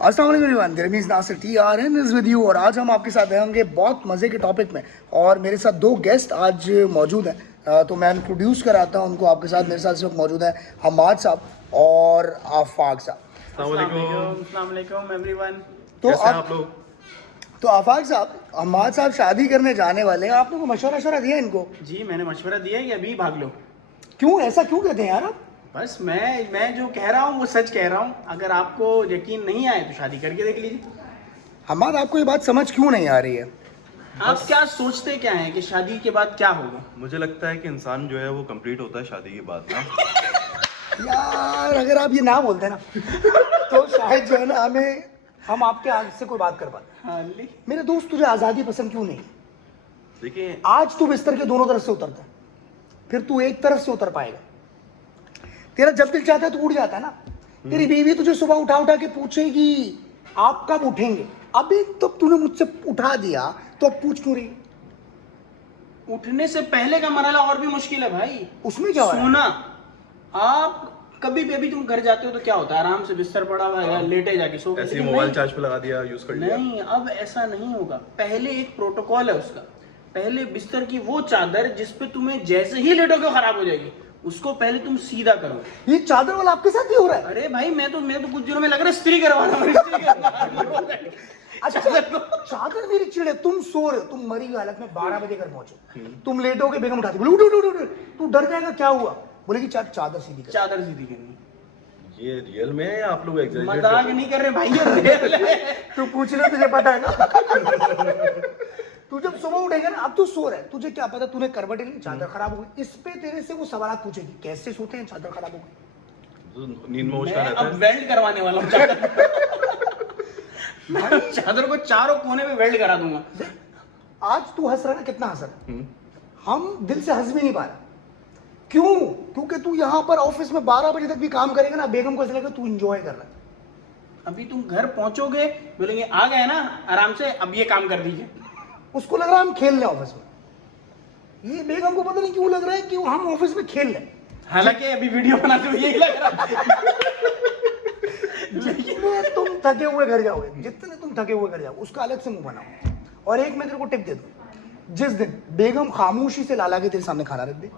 अस्सलाम वालेकुम everyone, Ramiz Nasir TRN is with you. और आज हम आपके साथ रहेंगे बहुत मज़े के टॉपिक में। और मेरे साथ दो गेस्ट आज मौजूद हैं, तो मैं इंट्रोड्यूस कराता हूं उनको आपके साथ। मेरे साथ इस वक्त मौजूद हैं हमाद साहब और आफाक साहब। अस्सलाम वालेकुम एवरीवन। तो कैसे हैं आप लोग? तो आफाक साहब, हमाद साहब शादी करने जाने वाले हैं, आपने कोई मशवरा दिया इनको? जी मैंने मशवरा दिया है कि अभी भाग लो। क्यों, ऐसा क्यों कहते हैं यार आप? बस मैं जो कह रहा हूँ वो सच कह रहा हूँ। अगर आपको यकीन नहीं आए तो शादी करके देख लीजिए। हमाद, आपको ये बात समझ क्यों नहीं आ रही है? आप क्या सोचते क्या हैं कि शादी के बाद क्या होगा? मुझे लगता है कि इंसान जो है वो कंप्लीट होता है शादी के बाद ना। यार अगर आप ये ना बोलते ना तो शायद जो है ना हम आपके आगे से कोई बात कर पाते। हाँ, मेरे दोस्त, तुझे आज़ादी पसंद क्यों नहीं है? देखिए, आज तू बिस्तर के दोनों तरफ से उतरता है, फिर तू एक तरफ से उतर पाएगा। तेरा जब दिल चाहता है तो उठ जाता है ना। तेरी बीवी तुझे सुबह उठा उठा के पूछेगी आप कब उठेंगे। अभी तो तूने मुझसे उठा दिया तो अब पूछ क्यों रही? उठने से पहले का मरहला और भी मुश्किल है भाई। उसमें क्या हो रहा है? सोना, आप कभी भी अभी तुम घर जाते हो तो क्या होता है, आराम से बिस्तर पड़ा हुआ है, लेटे जाके सो गए। ऐसे ही लेकिन मोबाइल नहीं, चार्ज पे लगा दिया, यूज कर लिया। नहीं, अब ऐसा नहीं होगा। पहले एक प्रोटोकॉल है उसका। पहले बिस्तर की वो चादर जिस पे तुम्हें जैसे ही लेटोगे खराब हो जाएगी, उसको पहले तुम सीधा करो। ये चादर वाला आपके साथ भी हो रहा है? अरे भाई मैं तो कुछ दिनों में लग रहा है स्त्री करवाना। अच्छा, चादर मेरी चिड़े, तुम सो रहे हो, तुम मरी हुई हालत में 12 बजे घर पहुंचे, तुम लेटोगे, बेगम उठाती, बोले उठ उठ उठ उठ। तू डर जाएगा, क्या हुआ? बोलेगी चादर सीधी कर। चादर सीधी करनी। ये रियल में है, आप लोग एग्जैजरेट मजाक नहीं कर रहे भाई, ये रियल है। तू पूछ ले, तुझे पता है ना। तू जब सुबह उठेगा ना, अब तू सो रहा है, तुझे क्या पता तूने करवट ली, चादर खराब हो गई। इस पे तेरे से वो सवाल पूछेगी कैसे सोते हैं, चादर खराब हो गई। नींद में होश मैं रहता अब है। वेल्ड करवाने वाला हूँ चादर को चारों कोने में वेल्ड करा दूंगा। आज तू हंस रहा है ना, कितना हंस रहा है, हम दिल से हंस भी नहीं पा रहे। क्यों? क्योंकि तू यहाँ पर ऑफिस में 12 बजे तक भी काम करेगा ना, बेगम को ऐसा लगेगा तू एंजॉय कर रहा है। अभी तुम घर पहुंचोगे, बोलेंगे आ गए ना आराम से, अब ये काम कर दीजिए। उसको लग रहा है हम खेल रहे हैं ऑफिस में। ये बेगम को पता नहीं क्यों लग रहा है कि हम ऑफिस में खेल रहे हैं। हालांकि अभी वीडियो बनाते हुए यही लग रहा है। जितने तुम थके हुए घर जाओगे, जितने तुम थके हुए घर जाओ, उसका अलग से मुंह बनाओ। और एक मैं तेरे को टिप दे दूं, जिस दिन बेगम खामोशी से लाला के तेरे सामने खाना रख दे,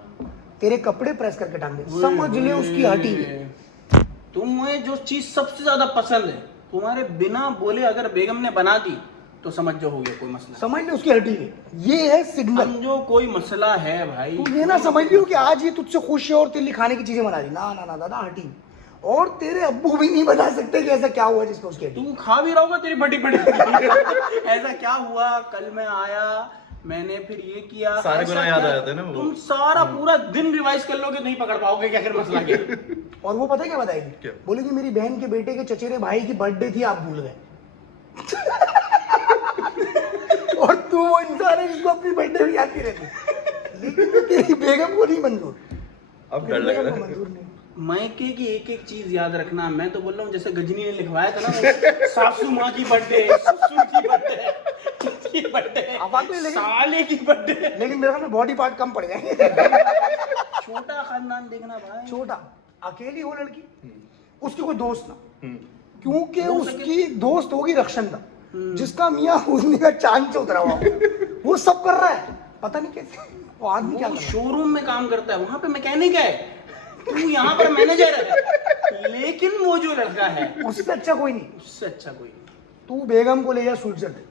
तेरे कपड़े प्रेस करके टांग दे, समझ ले उसकी हटी है। तुम्हें जो चीज सबसे ज्यादा पसंद है, तुम्हारे बिना बोले अगर बेगम ने बना दी तो समझ जाओ हो गया कोई मसला। समझ ले उसकी हटी है, ये है सिग्नल। समझो कोई मसला है भाई। तू ये ना समझ लियो कि आज ये तुझसे खुश है और तेरे लिए खाने की चीजें बना रही। ना ना ना दादा, हटी। और तेरे अब्बू भी नहीं बता सकते कि ऐसा क्या हुआ जिसको उसकी हटी। तू खा भी रहा होगा तेरी बड़ी बड़ी ऐसा क्या हुआ, कल मैं आया, मैंने फिर ये किया, सारे गुनाह याद आ जाते हैं ना वो। तुम सारा पूरा दिन रिवाइज कर लोगे, नहीं पकड़ पाओगे कि आखिर मसला क्या है। और वो पता है क्या बताएगी? क्या? बोलेगी मेरी बहन के बेटे के चचेरे भाई की बर्थडे थी, आप भूल गए। और तू वो इंसान है जिसको अपनी बर्थडे भी याद नहीं रहती, लेकिन तेरी बेगम को नहीं मंजूर। अब डर लग रहा है। मंजूर नहीं। मायके की एक एक चीज याद रखना। मैं तो बोल रहा हूँ जैसे गजनी ने लिखवाया था ना, सासू माँ की बर्थडे, ससुर की बर्थडे, की बर्थडे, साले की बर्थडे। लेकिन मेरे ख्याल में बॉडी पार्ट कम पड़ जाएंगे। छोटा खानदान देखना भाई। छोटा, अकेली हो लड़की, उसकी कोई दोस्त ना, क्योंकि उसकी एक दोस्त होगी रक्षंदा, जिसका मियाँ उड़ने का चांद से उतरा हुआ, वो सब कर रहा है, पता नहीं कैसे। वो आदमी क्या वो कर रहा है? शोरूम में काम करता है, वहां पे मैकेनिक है, तू यहाँ पर मैनेजर है। लेकिन वो जो लड़का है उससे अच्छा कोई नहीं। उससे अच्छा कोई नहीं। तू बेगम को ले जा स्विट्जरलैंड,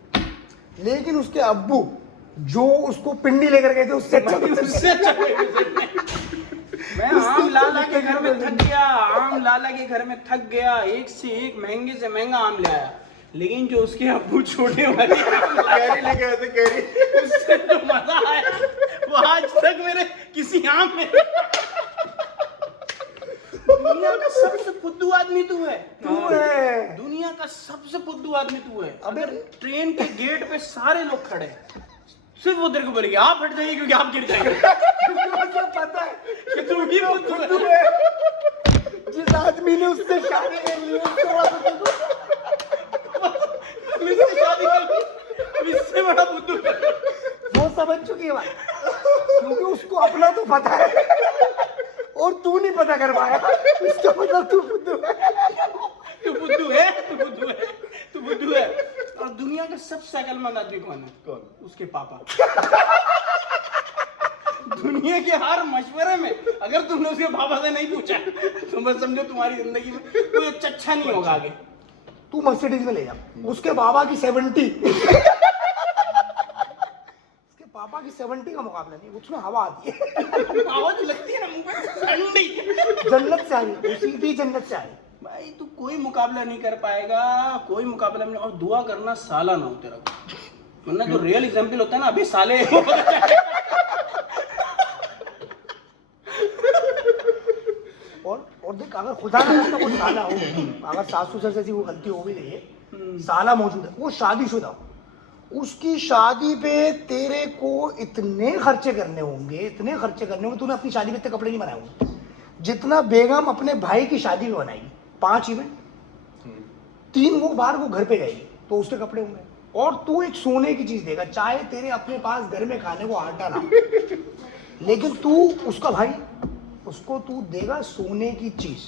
लेकिन उसके अब्बू जो उसको पिंडी लेकर गए थे उससे अच्छा उससे अच्छा कोई नहीं। मैं आम लाला के घर में थक गया, आम लाला के घर में थक गया, एक से एक महंगे से महंगा आम लाया, लेकिन जो उसके अब्बू छोटे वाले कैरी लेके आए थे, कैरी, उससे जो मजा आया वो आज तक मेरे किसी आम में। दुनिया का सबसे फुद्दू आदमी तू है। तू है। दुनिया का सबसे फुद्दू आदमी तू है। अबे अगर ट्रेन के गेट पे सारे लोग खड़े हैं, सिर्फ वो तेरे को बोलेंगे आप हट जाइए क्योंकि आप गिर जाएंगे। मुझे पता है कि तू ही फुद्दू तू है। है। जिस आदमी ने उससे शादी कर ली उससे बड़ा मुझसे शादी कर ली, इससे बड़ा फुद्दू है। वो समझ चुकी है बात, क्योंकि उसको अपना तो पता है और तू नहीं पता कर पाया, इसका मतलब तू फुद्दू है। तू फुद्दू है, तू फुद्दू है। दुनिया का सबसे अकलमंद आदमी कौन है? कौन? उसके पापा। दुनिया के हर मशवरे में अगर तुमने उसके पापा से नहीं पूछा तो बस समझो तुम्हारी जिंदगी में कोई अच्छा नहीं होगा आगे। तू मर्सिडीज में ले जा, उसके बाबा की 70 उसके पापा की 70 का मुकाबला नहीं, उसमें हवा आती है। आवाज लगती है ना मुंह में ठंडी। जन्नत से आई, वो सीधी जन्नत से आई। भाई तू कोई मुकाबला नहीं कर पाएगा, कोई मुकाबला नहीं। और दुआ करना साला ना हो तेरा, वरना जो रियल एग्जाम्पल होता है ना अभी साले। और देख, अगर खुदा ना खास्ता कोई साला हो, अगर सास ससुर से ऐसी वो गलती हो भी रही है, साला मौजूद है, वो शादीशुदा हो, उसकी शादी पे तेरे को इतने खर्चे करने होंगे, तूने अपनी शादी में इतने कपड़े नहीं बनाए होंगे जितना बेगम अपने भाई की शादी में बनाएगी। 5 इवेंट, 3 वो बार वो घर पे जाएगी तो उसके कपड़े होंगे। और तू एक सोने की चीज देगा, चाहे तेरे अपने पास घर में खाने को आटा ना, लेकिन तू उसका भाई, उसको तू देगा सोने की चीज।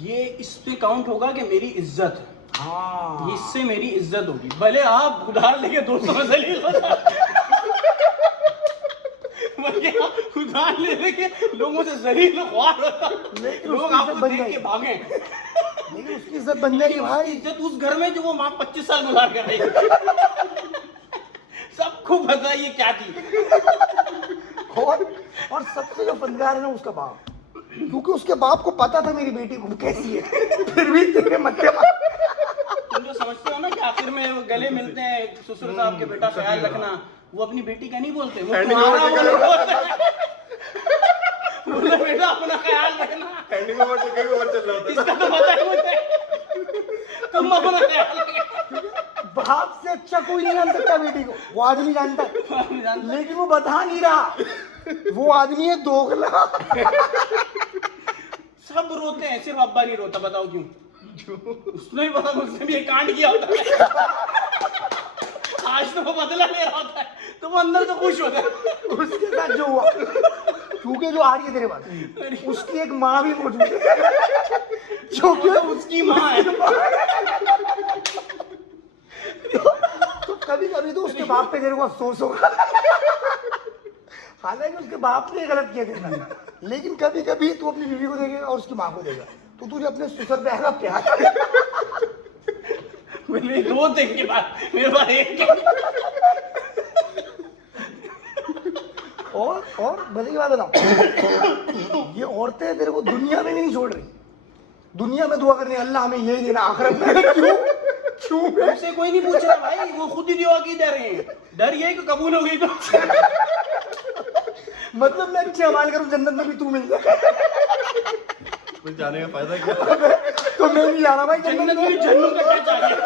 ये इस पे काउंट होगा कि मेरी इज्जत है। हाँ, इससे मेरी इज्जत होगी, भले आप उधार लेके 200 में जलील हो जाए। भले आप उधार ले लेके लोगों से जलील ख्वार हो जाए, लोग आपको देख के भागे। लेकिन उसकी इज्जत बन जाएगी भाई। इज्जत उस घर में जो वो माँ 25 साल गुजार कर रही है। सबको पता है ये क्या थी। और सबसे जो फनकार है ना उसका बाप, क्योंकि उसके बाप को पता था मेरी बेटी को कैसी है, फिर भी तेरे मत्थे तुम जो समझते हो ना कि आखिर में वो गले मिलते हैं ससुर साहब के, बेटा ख्याल रखना, वो अपनी बेटी का नहीं बोलते, वो तुम्हारा बोलते हैं। बोलो बेटा अपना ख्याल रखना। एंडिंग में चल रहा होता इसका तो पता है मुझे, तुम अपना ख्याल रखना। बाप से अच्छा कोई नहीं जान सकता बेटी को, वो आदमी जानता है, लेकिन वो बता नहीं रहा। वो आदमी है दोगला। सब रोते हैं, सिर्फ अब्बा नहीं रोता। बताओ क्यों? उसने भी पता मुझसे भी ये कांड किया होता है। आज तो वो बदला ले रहा होता है, तो वो अंदर तो खुश होता है। उसके साथ जो हुआ, क्योंकि जो आ रही है तेरे पास, उसकी एक माँ भी मौजूद है, जो कि उसकी माँ है। तो कभी कभी तो उसके बाप पे तेरे को अफसोस होगा। हालांकि उसके बाप ने गलत किया तेरे साथ, लेकिन कभी कभी तू अपनी बीवी को देखेगा और उसकी माँ को देगा, तो तुझे अपने ससुर पे आएगा प्यार। मेरे 2 दिन के बाद मेरे पास एक। और बड़ी बात बताऊं, ये औरतें तेरे को दुनिया में नहीं छोड़ रही। दुनिया में दुआ करनी, अल्लाह हमें यही देना आखिरत में। क्यों हमसे कोई नहीं पूछ रहा भाई, वो खुद ही दुआ की दे रहे हैं। डर ये कि कबूल हो गई तो मतलब मैं अच्छे अमाल करूं, जन्नत में भी तू मिल जाए, कुछ जाने का फायदा क्या? तो मैं नहीं जा रहा भाई जन्नत में। जन्नत का क्या चाहिए?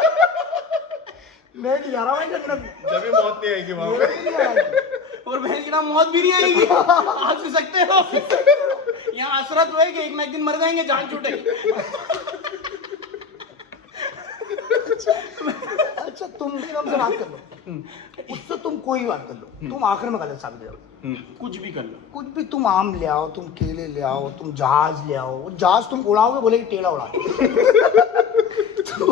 मैं नहीं जा रहा भाई जन्नत में। जब भी मौत नहीं आएगी वहां पे। और बहन की नाम मौत भी नहीं आएगी, आप से सकते हो। यहाँ असरत हुए कि एक ना एक दिन मर जाएंगे, जान छूटेगी। अच्छा तुम भी हमसे बात कर लो, उससे तुम कोई बात कर लो, तुम आखिर में गलत साबित हो जाओ। कुछ भी कर लो, कुछ भी, तुम आम ले आओ, तुम केले ले आओ, तुम जहाज ले आओ, वो जहाज तुम उड़ाओगे बोलेगी टेढ़ा उड़ा।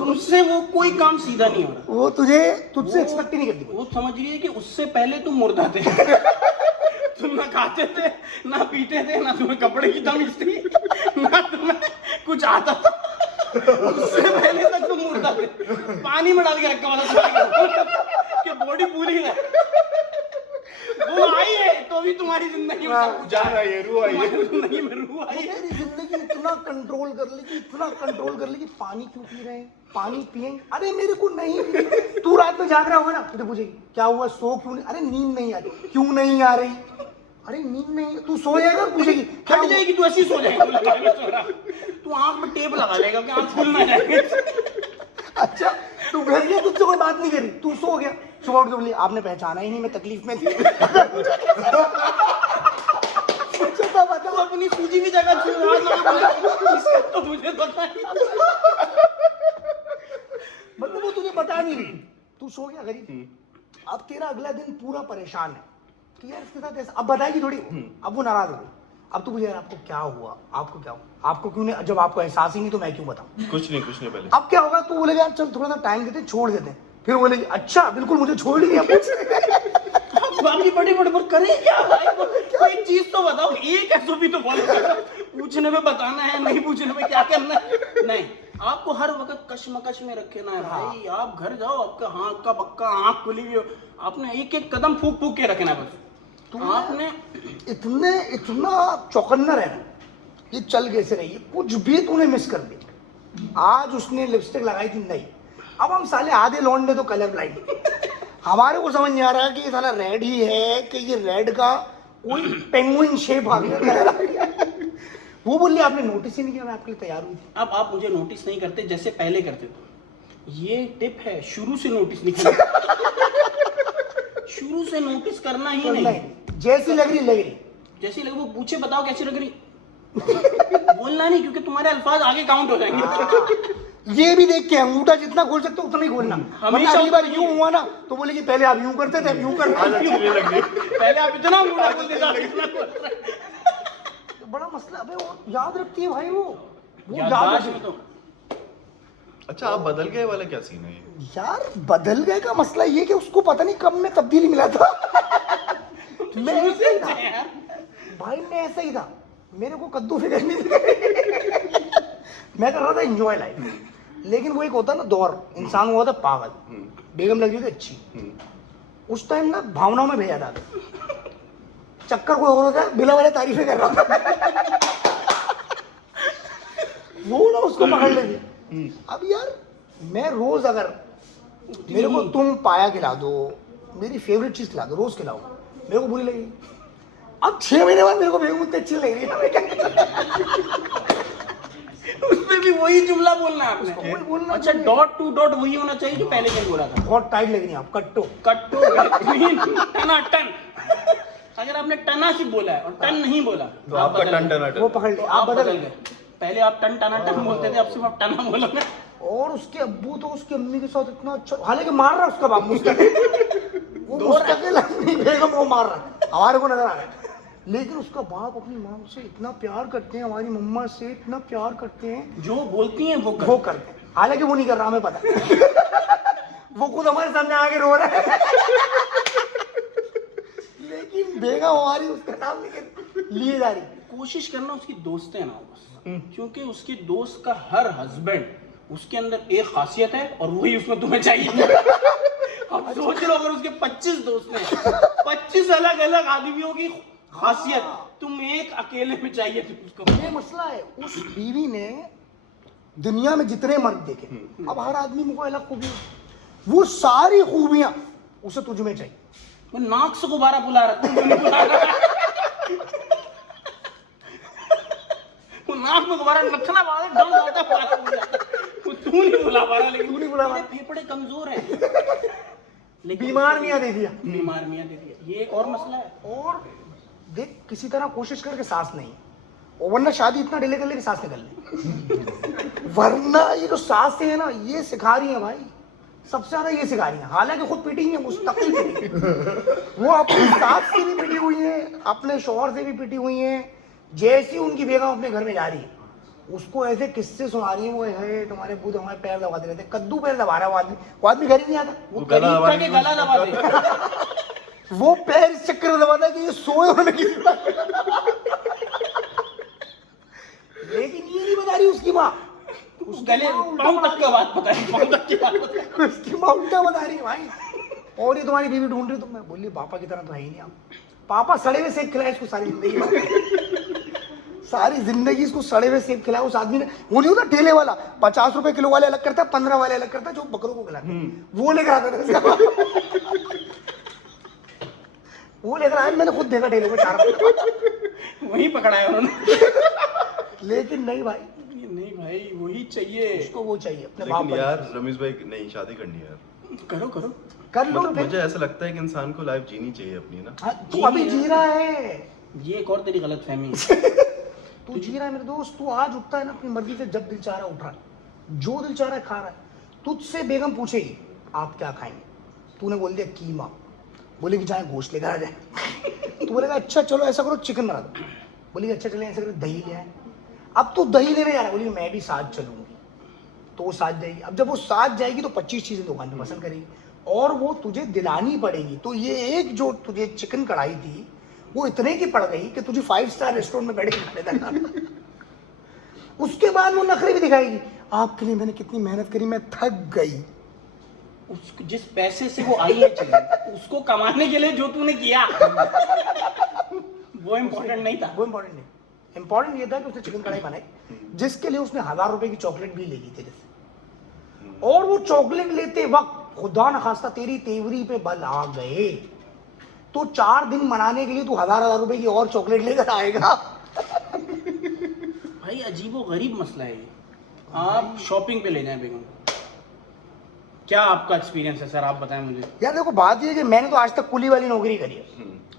उससे वो कोई काम सीधा नहीं हो रहा। वो तुझसे एक्सपेक्ट ही नहीं करती। वो समझ रही है कि उससे पहले तुम मुर्दा थे। तुम ना खाते थे, ना पीते थे, ना तुम्हें कपड़े की तमीज थी, ना तुम्हें कुछ आता था। उससे पहले तक तुम मुर्दा थे, पानी में डाल के रखा हुआ था कि बॉडी पूरी है। वो आई है तो भी तुम्हारी जिंदगी में सब कुछ जा रहा है, रूह आई है। जिंदगी में रूह आई है। तेरी जिंदगी इतना कंट्रोल कर ली कि पानी क्यों पी रहे हैं, पानी पिएंगे, अरे मेरे को नहीं पी। तू रात में जाग रहा होगा ना, तुझे पूछेगी क्या हुआ, सो क्यों नहीं, अरे नींद नहीं आ रही, क्यों नहीं आ रही, अरे नींद नहीं, तू सो जाएगा, पूछेगी क्या हट जाएगी, तू ऐसी सो जाएगा। तू आंख में टेप लगा लेगा कि आंख खुल ना जाए। अच्छा तू घर गया, तुझसे कोई बात नहीं करी, तू सो गया, सुबह उठ के बोली आपने पहचाना ही नहीं, मैं तकलीफ में थी। बताओ अपनी सूजी की जगह तो मुझे पता नहीं। मतलब वो तुझे बता नहीं रही, तू सो गया गरीब। अब तेरा अगला दिन पूरा परेशान है कि यार इसके साथ ऐसा, अब बताएगी थोड़ी, अब वो नाराज हो गई। अब तू पूछे यार आपको क्या हुआ, आपको क्या हुआ, आपको क्यों नहीं, जब आपको एहसास ही नहीं तो मैं क्यों बताऊं। कुछ नहीं पहले। अब क्या होगा, तू बोलेगा यार चल थोड़ा सा टाइम देते, छोड़ देते, फिर बोलेगी अच्छा बिल्कुल मुझे छोड़ दिया बाकी बड़े बड़े पर करे क्या भाई, कोई चीज तो बताओ, एक ऐसो भी तो बोलो, पूछने में बताना है, नहीं पूछने में क्या करना है। नहीं, आपको हर वक्त कशमकश में रखना है भाई। आप घर जाओ, आपका आँख का बक्का आँख खुली हुई हो, आपने एक एक कदम फूक फूक के रखना है बस। तो आपने इतना चौकन्ना रहना, ये चल कैसे रही है, कुछ भी तूने मिस कर दिया। आज उसने लिपस्टिक लगाई थी, नहीं, अब हम साले आधे लौंडे तो कलर ब्लाइंड, हमारे को समझ नहीं आ रहा कि ये साला रेड ही है कि ये रेड का कोई पेंगुइन शेप आ गया, कलर आ गया। वो बोल आपने नोटिस ही नहीं किया, मैं आपके लिए तैयार हुई थी। अब आप मुझे नोटिस नहीं करते जैसे पहले करते थे। ये टिप है, शुरू से नोटिस नहीं करना, शुरू से नोटिस करना ही नहीं। जैसी लग रही जैसी लग, वो पूछे बताओ कैसी लग रही, बोलना नहीं, क्योंकि तुम्हारे अल्फाज आगे काउंट हो जाएंगे। ये भी देख के अंगूठा जितना खोल सकते हो उतना ही खोलना। हमेशा अगली बार यूं हुआ ना तो बोले कि पहले आप यूं करते थे, अब यूं करते थे, पहले आप इतना अंगूठा खोलते थे। बड़ा मसला। अबे वो याद रखती है भाई, वो याद याददाश्त रखती में है। तो अच्छा आप बदल गए वाला क्या सीन है ये? यार बदल गए का मसला ये कि उसको पता नहीं कब में तब्दीली मिला था। मैं ऐसा ही था भाई, मैं ऐसा ही था, मेरे को कद्दू फिकर नहीं थी। मैं कर रहा था एंजॉय लाइफ, लेकिन वो एक होता ना दौर, इंसान हुआ था पागल, बेगम लग रही थी अच्छी, उस टाइम ना भावनाओं में भेजा था, चक्कर कोई और होता है, बिना वाले तारीफें कर रहा था। वो ना उसको पकड़ लेगी। अब यार मैं रोज अगर मेरे को तुम पाया खिला दो, मेरी फेवरेट चीज खिला दो, रोज खिलाओ, मेरे को बुरी लगेगी। अब 6 महीने बाद मेरे को बेगम इतनी अच्छी लग रही है, उसमें भी वही जुमला बोलना है आपने। वही बोलना अच्छा, डॉट टू डॉट वही होना चाहिए जो पहले दिन बोला था। बहुत टाइट लग रही है आप, कट्टो कट्टो टना टन। अगर आपने टना सिर्फ बोला है और टन नहीं बोला तो आपका टन टना वो पकड़ ले, आप बदल गए। पहले आप टन टना टन बोलते थे, अब सिर्फ आप टना बोलोगे। और उसके अब्बू तो उसकी अम्मी के साथ इतना अच्छा, हालांकि मार रहा है उसका बाप मुस्तकिल, वो मुस्तकिल अपनी बेगम को मार रहा है, हमारे को नजर आ रहा है, लेकिन उसका बाप अपनी माँ से इतना प्यार करते हैं, हमारी मम्मा से इतना प्यार करते हैं, जो बोलती हैं वो करते हैं। हालांकि वो नहीं कर रहा, हमें पता है। वो खुद हमारे सामने आके रो रहा है, लेकिन बेगम हमारी उसका नाम लेके लिए जा रही। कोशिश करना उसकी दोस्तें ना हो बस, क्योंकि उसकी दोस्त का हर हस्बैंड उसके अंदर एक खासियत है और वही उसमें तुम्हें चाहिए। अब सोच लो, अगर उसके 25 दोस्त हैं, 25 अलग अलग आदमियों की खासियत, तुम एक अकेले में चाहिए उसको। ये मसला है, उस बीवी ने दुनिया में जितने मर्द देखे, अब हर आदमी में कोई अलग खूबी, वो सारी खूबियां उसे तुझ में चाहिए। वो नाक से गुब्बारा बुला रहा, तुम नहीं बुला रहा। वो नाक में गुब्बारा नथना वाला डम जाता है, तू नहीं बुला पा रहा, लेकिन तू नहीं बुला पा रहा। फेफड़े कमजोर हैं, लेकिन बीमार मियाँ दे दिया, बीमार मियाँ दे दिया, ये एक और मसला है। और देख किसी तरह कोशिश करके सांस नहीं, और वरना शादी इतना डिले कर ले कि सांस निकल ले। वरना ये जो सांसें है ना, ये सिखा रही है भाई, सबसे ज्यादा ये सिखा रही है। हालांकि खुद पिटी है, मुस्तकिल पिटी है। वो अपनी सास से भी पिटी हुई है, अपने शौहर से भी पिटी हुई है। जैसी उनकी बेगम अपने घर में जा रही है, उसको ऐसे किस्से सुना रही है, वो है तुम्हारे बुध हमारे पैर दबाते रहते, कद्दू पैर दबा रहा है वो आदमी घर ही नहीं आता, वो गरीब का गला दबा दे। वो पैर इस चक्कर में दबाता है कि ये सोए होने की, लेकिन ये नहीं बता रही उसकी माँ, उस गले पाँव तक का बात पता है, पाँव तक की बात पता है। उसकी माँ उल्टा बता रही है भाई। और ये तुम्हारी बीवी ढूंढ रही, तो मैं बोली पापा की तरह तो है ही नहीं आप, पापा सड़े हुए सेब खिलाए इसको सारी जिंदगी, सारी जिंदगी इसको सड़े हुए सेब खिलाया उस आदमी ने। वो नहीं होता ठेले वाला, 50 रुपए किलो वाले अलग करता है, 15 वाले अलग करता है, जो बकरों को खिलाता है, वो लेकर आता था। वो लेकर आया, मैंने खुद देखा ठेले को 4 वही पकड़ा है उन्होंने। लेकिन नहीं भाई, नहीं भाई, वही चाहिए उसको, वो चाहिए अपने बाप लेकिन यार रमेश भाई, नहीं शादी करनी है यार, करो करो कर लो। मतलब मुझे ऐसा लगता है कि इंसान को लाइफ जीनी चाहिए अपनी ना। हाँ, तू अभी जी रहा है, ये एक और तेरी गलत फहमी है। तू जी रहा है मेरे दोस्त, तू आज उठता है ना अपनी मर्जी से, जब दिल चाह रहा है उठ रहा है, जो दिल चाह रहा है खा रहा है। तुझसे बेगम पूछेगी आप क्या खाएंगे, तूने बोल दिया कीमा, बोलेगी चाहे गोश्त लेकर आ जाए। तू बोलेगा अच्छा चलो ऐसा करो चिकन बना दो, बोलेगी अच्छा चले ऐसा करो दही ले आए। अब तू दही लेने जा रहा है, बोलेगी मैं भी साथ चलूंगी। तो वो साथ जाएगी। अब जब वो साथ जाएगी तो 25 चीजें दुकान में पसंद करेगी और वो तुझे दिलानी पड़ेगी। तो ये एक जो तुझे चिकन कढ़ाई थी वो इतने की पड़ गई कि तुझे 5 स्टार रेस्टोरेंट में बैठ के खाने देना। उसके बाद वो नखरे भी दिखाएगी, आपके लिए मैंने कितनी मेहनत करी, मैं थक गई। उसको जिस पैसे से वो आई है चिकन, उसको कमाने के लिए जो तूने किया वो इम्पोर्टेंट नहीं था। वो इम्पोर्टेंट नहीं, इम्पोर्टेंट ये था कि उसने चिकन कढ़ाई बनाई जिसके लिए उसने 1000 रुपए की चॉकलेट भी ले ली तेरे से। और वो चॉकलेट लेते वक्त खुदा न खास्ता तेरी तेवरी पे बल आ गए तो 4 दिन मनाने के लिए तू 1000 रुपए की और चॉकलेट लेकर आएगा। भाई अजीबो गरीब मसला है ये। आप शॉपिंग पे ले जाएं बेगम को। क्या आपका एक्सपीरियंस है सर, आप बताएं मुझे। यार देखो बात ये है कि मैंने तो आज तक कुली वाली नौकरी करी है,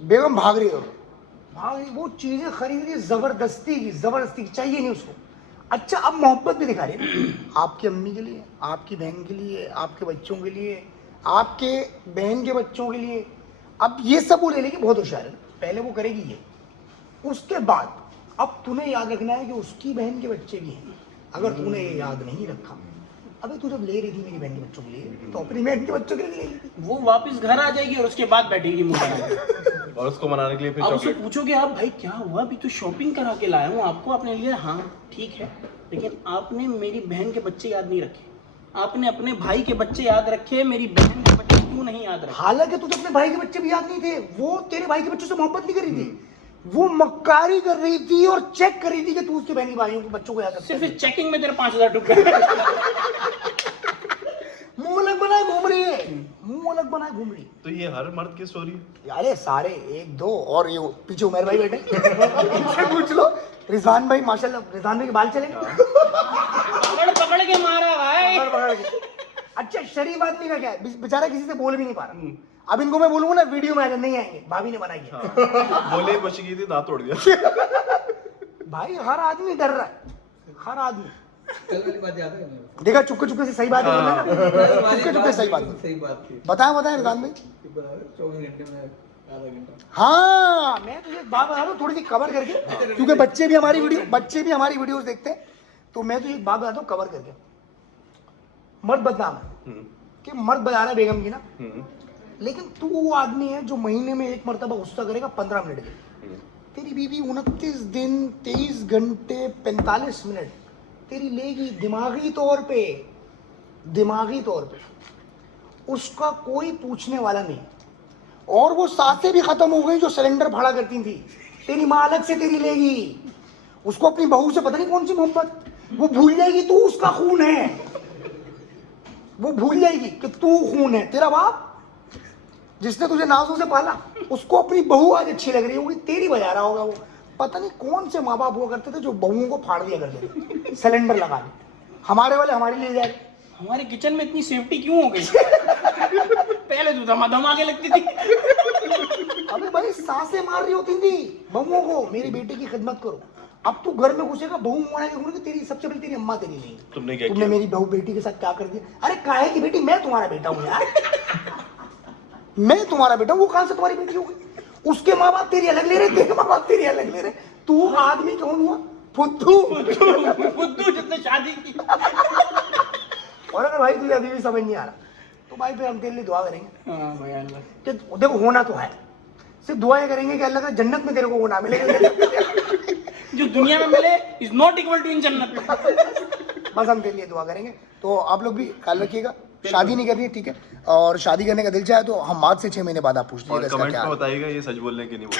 बेगम भाग रही है, भाग रही, वो चीजें खरीद रही है जबरदस्ती की, चाहिए नहीं उसको। अच्छा अब मोहब्बत भी दिखा रही है आपकी अम्मी के लिए, आपकी बहन के लिए, आपके बच्चों के लिए, आपके बहन के बच्चों के लिए। अब ये सब वो ले लेगी, बहुत होशियार है, पहले वो करेगी ये, उसके बाद अब तुम्हें याद रखना है कि उसकी बहन के बच्चे भी हैं। अगर तूने ये याद नहीं रखा, अबे तू जब ले रही थी मेरी बहन के बच्चों के लिए तो अपनी बहन के बच्चों के लिए ले रही थी। वो वापस घर आ जाएगी और उसके बाद बैठेगी मुंह बनाने। और उसको मनाने के लिए फिर अब उससे चॉकलेट। पूछोगे आप भाई क्या हुआ, अभी तो शॉपिंग करा के लाया हूँ आपको अपने लिए। हाँ ठीक है, लेकिन आपने मेरी बहन के बच्चे याद नहीं रखे, आपने अपने भाई के बच्चे याद रखे, मेरी बहन के बच्चे क्यों नहीं याद रखे? हालांकि तुझे अपने भाई के बच्चे भी याद नहीं थे, वो तेरे भाई के बच्चों से मोहब्बत नहीं कर रही थी, वो मक्कारी कर रही थी और चेक कर रही थी कि तू उसके बहन भाइयों के बच्चों को याद रखता सिर्फ है। इस चेकिंग में तेरे 5000 डूब गए। मुंह अलग बनाए घूम रही है, मुंह अलग बनाए घूम रही है। तो ये हर मर्द की स्टोरी है। अरे सारे 1 2 और ये पीछे उमेर भाई बैठे इनसे पूछ लो, रिजवान भाई माशाल्लाह, रिजवान भाई के बाल चले पकड़ के मारा भाई। पकड़ के। अच्छा शरीफ आदमी का क्या है, बेचारा किसी से बोल भी नहीं पा रहा। अब इनको मैं बोलूंगा ना वीडियो में आ नहीं आएंगे, भाभी ने बनाई है। बोले ही कोशिश की थी, दांत तोड़ दिया। भाई हर आदमी डर रहा है, हर आदमी। कल वाली बात याद है ना? देखा चुपके चुपके से सही बात है ना, चुपके चुपके सही बात है। सही बात थी। बताएं रिजवान भाई। 24 घंटे में आधा घंटा। हाँ मैं तुझे एक बात बता रहा हूँ थोड़ी सी कवर करके, क्योंकि बच्चे भी हमारी वीडियोस देखते हैं, तो मैं तुझे एक बात बताता हूँ कवर करके। मर्द बदनाम है कि मर्द बजा रहा है बेगम की ना, लेकिन तू वो आदमी है जो महीने में 1 मरतबा गुस्सा करेगा 15 मिनट के। तेरी बीवी 29 दिन 23 घंटे 45 मिनट तेरी लेगी दिमागी तौर पे, उसका कोई पूछने वाला नहीं। और वो सांसें भी खत्म हो गई जो सिलेंडर फाड़ा करती थी, तेरी माँ अलग से तेरी लेगी। उसको अपनी बहू से पता नहीं कौन सी मोहब्बत, वो भूल जाएगी तू उसका खून है, वो भूल जाएगी कि तू खून है। तेरा बाप जिसने तुझे नाजों से पाला, उसको अपनी बहू आज अच्छी लग रही होगी, तेरी बजा रहा होगा वो। पता नहीं कौन से माँ बाप हुआ करते थे जो बहुओं को फाड़ दिया करते थे सिलेंडर लगा के। हमारे वाले हमारे लिए जाए। हमारे किचन में इतनी सेफ्टी क्यों हो गई? पहले तो धमा के लगती थी। अबे भाई सांसें मार रही होती थी बहुओं को, मेरी बेटी की खिदमत करो। अब तू घर में घुसेगा बहू मुड़ा के घूमेगी, तेरी सबसे पहले तेरी अम्मा तेरी नहीं। तुमने मेरी बहू बेटी के साथ क्या कर दिया? अरे काहे की बेटी, मैं तुम्हारा बेटा हूँ यार, मैं तुम्हारा बेटा हूँ, वो कहां से तुम्हारी बेटी हो गई? उसके माँ बाप तेरी अलग ले रहे, तेरे माँ बाप तेरी अलग ले रहे, तू आदमी कौन हुआ? फुद्दू जिसने शादी की। और अगर भाई तुझे अभी भी समझ नहीं आ रहा तो भाई फिर हम तेरे लिए दुआ करेंगे। हाँ भाई अल्लाह कि देखो होना तो है, सिर्फ दुआएं करेंगे कि अल्लाह का जन्नत में तेरे को वो ना मिले जो दुनिया में मिले इज नॉट इक्वल टू इन जन्नत। बस हम तेरे लिए दुआ करेंगे। तो आप लोग भी ख्याल रखिएगा, शादी नहीं करनी है ठीक है, और शादी करने का दिल चाहे तो हम आज से 6 महीने बाद आप पूछ लीजिएगा और इसका कमेंट क्या में है। बताइएगा ये सच बोलने की नहीं बोल